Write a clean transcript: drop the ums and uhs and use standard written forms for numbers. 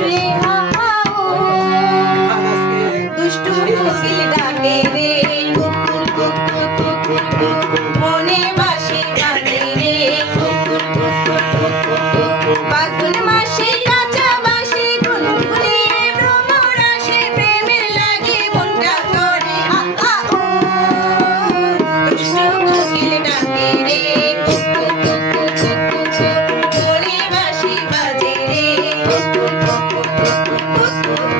করে হাও দুষ্টু কোকিল ডাকে রে কুকুর কুকুর কুকুর কুকুর মনে বাঁশি বাজে রে কুকুর কুকুর কুকুর কুকুর ফাগুন মাসে কাঁচা বাঁশি গুনগুনিয়ে ভ্রমর আসে প্রেমের লাগে মনটা করে হাও দুষ্টু কোকিল ডাকে রে কুকুর কুকুর কুকুর মনে বাঁশি বাজে রে কুকুর কুকুর কুকুর কুকুর